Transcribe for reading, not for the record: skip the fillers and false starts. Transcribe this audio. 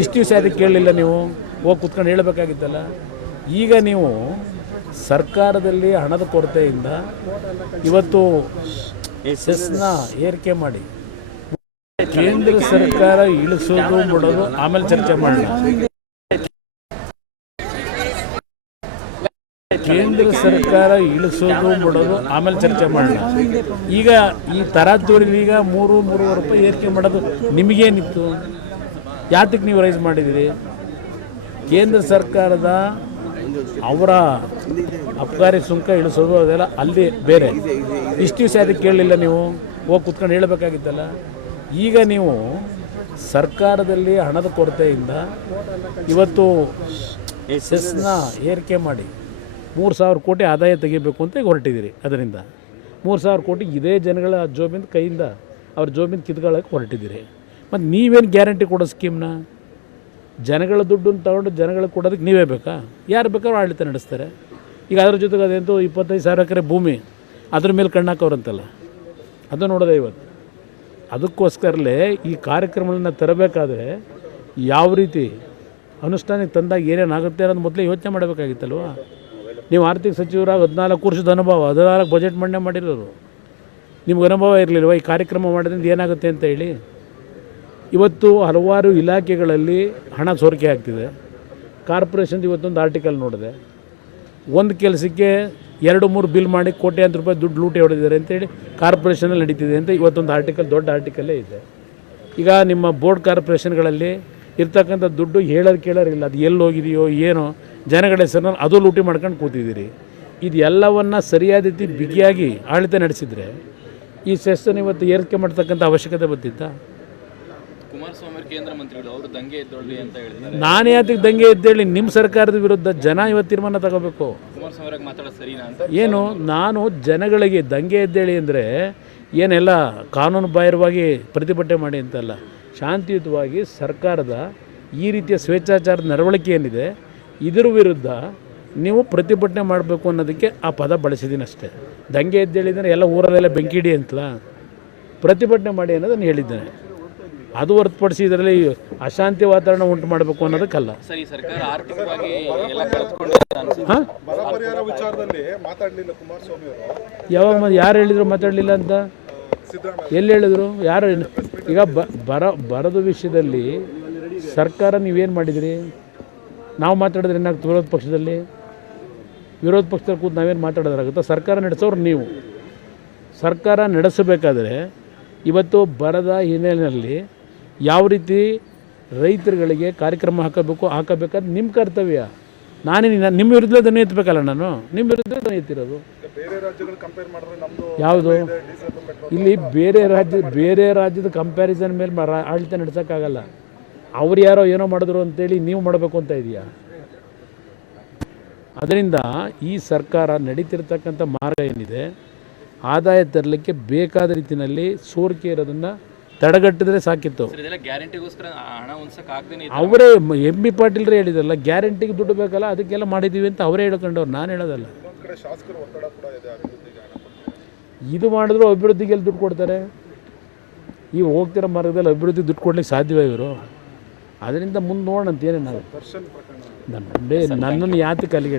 ಇಷ್ಟು ದಿವಸ ಅದಕ್ಕೆ ಕೇಳಲಿಲ್ಲ, ನೀವು ಹೋಗಿ ಕುತ್ಕೊಂಡು ಹೇಳಬೇಕಾಗಿತ್ತಲ್ಲ. ಈಗ ನೀವು ಸರ್ಕಾರದಲ್ಲಿ ಹಣದ ಕೊರತೆಯಿಂದ ಇವತ್ತು ಸೆಸ್ನ ಏರಿಕೆ ಮಾಡಿ ಕೇಂದ್ರ ಸರ್ಕಾರ ಇಳಿಸೋದು ಬಿಡೋದು ಆಮೇಲೆ ಚರ್ಚೆ ಮಾಡೋಣ. ಕೇಂದ್ರ ಸರ್ಕಾರ ಇಳಿಸೋದು ಬಿಡೋದು ಆಮೇಲೆ ಚರ್ಚೆ ಮಾಡೋಣ. ಈಗ ಈ ತರಾತುರಿ ಈಗ 3-3.5 ರೂಪಾಯಿ ಏರಿಕೆ ಮಾಡೋದು ನಿಮಗೇನಿತ್ತು? ಯಾತಕ್ಕೆ ನೀವು ರೈಸ್ ಮಾಡಿದಿರಿ? ಕೇಂದ್ರ ಸರ್ಕಾರದ ಅವರ ಅಬಕಾರಿ ಸುಂಕ ಇಳಿಸೋದು ಅದೆಲ್ಲ ಅಲ್ಲಿ ಬೇರೆ. ಇಷ್ಟು ದಿವಸ ಅದಕ್ಕೆ ಕೇಳಲಿಲ್ಲ, ನೀವು ಹೋಗಿ ಕುತ್ಕೊಂಡು ಹೇಳಬೇಕಾಗಿತ್ತಲ್ಲ. ಈಗ ನೀವು ಸರ್ಕಾರದಲ್ಲಿ ಹಣದ ಕೊರತೆಯಿಂದ ಇವತ್ತು ಸೆಸ್ನ ಏರಿಕೆ ಮಾಡಿ 3,000 ಕೋಟಿ ಆದಾಯ ತೆಗಿಬೇಕು ಅಂತ ಈಗ ಹೊರಟಿದ್ದೀರಿ. ಅದರಿಂದ 3,000 ಕೋಟಿ ಇದೇ ಜನಗಳ ಜೋಬಿಂದ ಕೈಯಿಂದ ಅವ್ರ ಜೋಬಿಂದ ಕಿತ್ಕೊಳ್ಳೋಕೆ ಹೊರಟಿದ್ದೀರಿ. ಮತ್ತು ನೀವೇನು ಗ್ಯಾರಂಟಿ ಕೊಡೋ ಸ್ಕೀಮ್ನ? ಜನಗಳ ದುಡ್ಡನ್ನು ತಗೊಂಡು ಜನಗಳಿಗೆ ಕೊಡೋದಕ್ಕೆ ನೀವೇ ಬೇಕಾ? ಯಾರು ಬೇಕಾದ್ರೂ ಆಡಳಿತ ನಡೆಸ್ತಾರೆ. ಈಗ ಅದ್ರ ಜೊತೆಗೆ ಅದೇಂತೂ 25,000 ಎಕರೆ ಭೂಮಿ ಅದ್ರ ಮೇಲೆ ಕಣ್ಣಾಕವ್ರಂತಲ್ಲ, ಅದು ನೋಡೋದೆ ಇವತ್ತು. ಅದಕ್ಕೋಸ್ಕರಲೇ ಈ ಕಾರ್ಯಕ್ರಮಗಳನ್ನ ತರಬೇಕಾದ್ರೆ ಯಾವ ರೀತಿ ಅನುಷ್ಠಾನಕ್ಕೆ ತಂದಾಗ ಏನೇನಾಗುತ್ತೆ ಅನ್ನೋದು ಮೊದಲೇ ಯೋಚನೆ ಮಾಡಬೇಕಾಗಿತ್ತಲ್ವ. ನೀವು ಆರ್ಥಿಕ ಸಚಿವರಾಗಿ 14 ವರ್ಷದ ಅನುಭವ, 14 ಬಜೆಟ್ ಮಂಡನೆ ಮಾಡಿರೋರು, ನಿಮ್ಗೆ ಅನುಭವ ಇರಲಿಲ್ವ ಈ ಕಾರ್ಯಕ್ರಮ ಮಾಡೋದ್ರಿಂದ ಏನಾಗುತ್ತೆ ಅಂತ ಹೇಳಿ? ಇವತ್ತು ಹಲವಾರು ಇಲಾಖೆಗಳಲ್ಲಿ ಹಣ ಸೋರಿಕೆ ಆಗ್ತಿದೆ. ಕಾರ್ಪೊರೇಷನ್ದು ಇವತ್ತೊಂದು ಆರ್ಟಿಕಲ್ ನೋಡಿದೆ, ಒಂದು ಕೆಲಸಕ್ಕೆ 2-3 ಬಿಲ್ ಮಾಡಿ ಕೋಟ್ಯಾಂತರ ರೂಪಾಯಿ ದುಡ್ಡು ಲೂಟಿ ಹೊಡೆದಿದ್ದಾರೆ ಅಂತೇಳಿ ಕಾರ್ಪೊರೇಷನಲ್ಲಿ ನಡೀತಿದೆ ಅಂತ ಇವತ್ತೊಂದು ಆರ್ಟಿಕಲ್, ದೊಡ್ಡ ಆರ್ಟಿಕಲ್ಲೇ ಇದೆ. ಈಗ ನಿಮ್ಮ ಬೋರ್ಡ್ ಕಾರ್ಪೊರೇಷನ್ಗಳಲ್ಲಿ ಇರ್ತಕ್ಕಂಥ ದುಡ್ಡು ಹೇಳೋರು ಕೇಳೋರಿಲ್ಲ, ಅದು ಎಲ್ಲಿ ಹೋಗಿದೆಯೋ ಏನೋ, ಜನಗಳ ಹೆಸರಿನಲ್ಲಿ ಅದು ಲೂಟಿ ಮಾಡ್ಕೊಂಡು ಕೂತಿದ್ದೀರಿ. ಇದು ಎಲ್ಲವನ್ನು ಸರಿಯಾದ ರೀತಿ ಬಿಗಿಯಾಗಿ ಆಡಳಿತ ನಡೆಸಿದರೆ ಈ ಸೆಸ್ಸನ್ನು ಇವತ್ತು ಏರಿಕೆ ಮಾಡ್ತಕ್ಕಂಥ ಅವಶ್ಯಕತೆ ಬಂದಿತ್ತಾ? ಕುಮಾರಸ್ವಾಮಿ ಕೇಂದ್ರ ಮಂತ್ರಿಗಳು ಅವರು ದಂಗೆ ಎದ್ದೇಳಿ ಅಂತ ಹೇಳಿದ್ದಾರೆ. ನಾನು ಯಾತಕ್ಕೆ ದಂಗೆ ಎದ್ದೇಳಿ? ನಿಮ್ಮ ಸರ್ಕಾರದ ವಿರುದ್ಧ ಜನ ಇವತ್ತು ತೀರ್ಮಾನ ತಗೋಬೇಕು. ಕುಮಾರಸ್ವಾಮಿ ಮಾತಾಡೋದು ಸರಿನಾ ಅಂತ ಏನು ನಾನು ಜನಗಳಿಗೆ ದಂಗೆ ಎದ್ದೇಳಿ ಅಂದರೆ ಏನೆಲ್ಲ ಕಾನೂನು ಬಾಹಿರವಾಗಿ ಪ್ರತಿಭಟನೆ ಮಾಡಿ ಅಂತಲ್ಲ, ಶಾಂತಿಯುತವಾಗಿ ಸರ್ಕಾರದ ಈ ರೀತಿಯ ಸ್ವೇಚ್ಛಾಚಾರದ ನಡವಳಿಕೆ ಏನಿದೆ ಇದರ ವಿರುದ್ಧ ನೀವು ಪ್ರತಿಭಟನೆ ಮಾಡಬೇಕು ಅನ್ನೋದಕ್ಕೆ ಆ ಪದ ಬಳಸಿದ್ದೀನಿ ಅಷ್ಟೇ. ದಂಗೆ ಎದ್ದೇಳಿದರೆ ಎಲ್ಲ ಊರಲ್ಲೆಲ್ಲ ಬೆಂಕಿಡಿ ಅಂತಲ್ಲ, ಪ್ರತಿಭಟನೆ ಮಾಡಿ ಅನ್ನೋದನ್ನು ಹೇಳಿದ್ದೇನೆ. ಅದು ಹೊರತುಪಡಿಸಿ ಇದರಲ್ಲಿ ಅಶಾಂತಿ ವಾತಾವರಣ ಉಂಟು ಮಾಡಬೇಕು ಅನ್ನೋದಕ್ಕಲ್ಲ. ಸರಿ, ಸರ್ಕಾರ ಆರ್ಥಿಕವಾಗಿ ಎಲ್ಲ ಕಳೆದುಕೊಂಡಿದೆ. ಹಾಂ, ಯಾವಾಗ ಯಾರು ಹೇಳಿದ್ರು ಮಾತಾಡಲಿಲ್ಲ ಅಂತ? ಎಲ್ಲಿ ಹೇಳಿದ್ರು? ಯಾರು? ಈಗ ಬರದ ವಿಷಯದಲ್ಲಿ ಸರ್ಕಾರ ನೀವೇನು ಮಾಡಿದಿರಿ? ನಾವು ಮಾತಾಡಿದ್ರೆ ಏನಾಗ್ತದೆ? ವಿರೋಧ ಪಕ್ಷದಲ್ಲಿ ಕೂತು ನಾವೇನು ಮಾತಾಡೋದಾಗುತ್ತಾ? ಸರ್ಕಾರ ನಡೆಸೋರು ನೀವು. ಸರ್ಕಾರ ನಡೆಸಬೇಕಾದ್ರೆ ಇವತ್ತು ಬರದ ಹಿನ್ನೆಲೆಯಲ್ಲಿ ಯಾವ ರೀತಿ ರೈತರುಗಳಿಗೆ ಕಾರ್ಯಕ್ರಮ ಹಾಕಬೇಕಾದ್ರೆ ನಿಮ್ಮ ಕರ್ತವ್ಯ. ನಿಮ್ಮ ವಿರುದ್ಧ ಧ್ವನಿ ಎತ್ತಬೇಕಲ್ಲ. ನಾನು ನಿಮ್ಮ ವಿರುದ್ಧ ಧ್ವನಿ ಎತ್ತಿರೋದು ಯಾವುದು? ಇಲ್ಲಿ ಬೇರೆ ರಾಜ್ಯದ ಕಂಪ್ಯಾರಿಸನ್ ಮೇಲೆ ಆಡಳಿತ ನಡೆಸೋಕ್ಕಾಗಲ್ಲ. ಅವ್ರು ಯಾರೋ ಏನೋ ಮಾಡಿದ್ರು ಅಂತೇಳಿ ನೀವು ಮಾಡಬೇಕು ಅಂತ ಇದೆಯಾ? ಅದರಿಂದ ಈ ಸರ್ಕಾರ ನಡೀತಿರ್ತಕ್ಕಂಥ ಮಾರ್ಗ ಏನಿದೆ, ಆದಾಯ ತರಲಿಕ್ಕೆ ಬೇಕಾದ ರೀತಿಯಲ್ಲಿ ಸೋರಿಕೆ ಇರೋದನ್ನು ತಡೆಗಟ್ಟಿದ್ರೆ ಸಾಕಿತ್ತು. ಅವರೇ MP ಪಾಟೀಲ್ರೇ ಹೇಳಿದಲ್ಲ, ಗ್ಯಾರಂಟಿಗೆ ದುಡ್ಡು ಬೇಕಲ್ಲ, ಅದಕ್ಕೆಲ್ಲ ಮಾಡಿದ್ದೀವಿ ಅಂತ ಅವರೇ ಹೇಳ್ಕೊಂಡವ್ರು, ನಾನು ಹೇಳೋದಲ್ಲ. ಇದು ಮಾಡಿದ್ರು ಅಭಿವೃದ್ಧಿಗೆ ದುಡ್ಡು ಕೊಡ್ತಾರೆ? ಈಗ ಹೋಗ್ತಿರೋ ಮಾರ್ಗದಲ್ಲಿ ಅಭಿವೃದ್ಧಿ ದುಡ್ಡು ಕೊಡ್ಲಿಕ್ಕೆ ಸಾಧ್ಯವೇ ಇವರು? ಅದರಿಂದ ಮುಂದೆ ನೋಡೋಣ ಅಂತೇನೆ. ನಾವು ನನ್ನನ್ನು ಯಾತಕ್ಕೆ ಅಲ್ಲಿಗೆ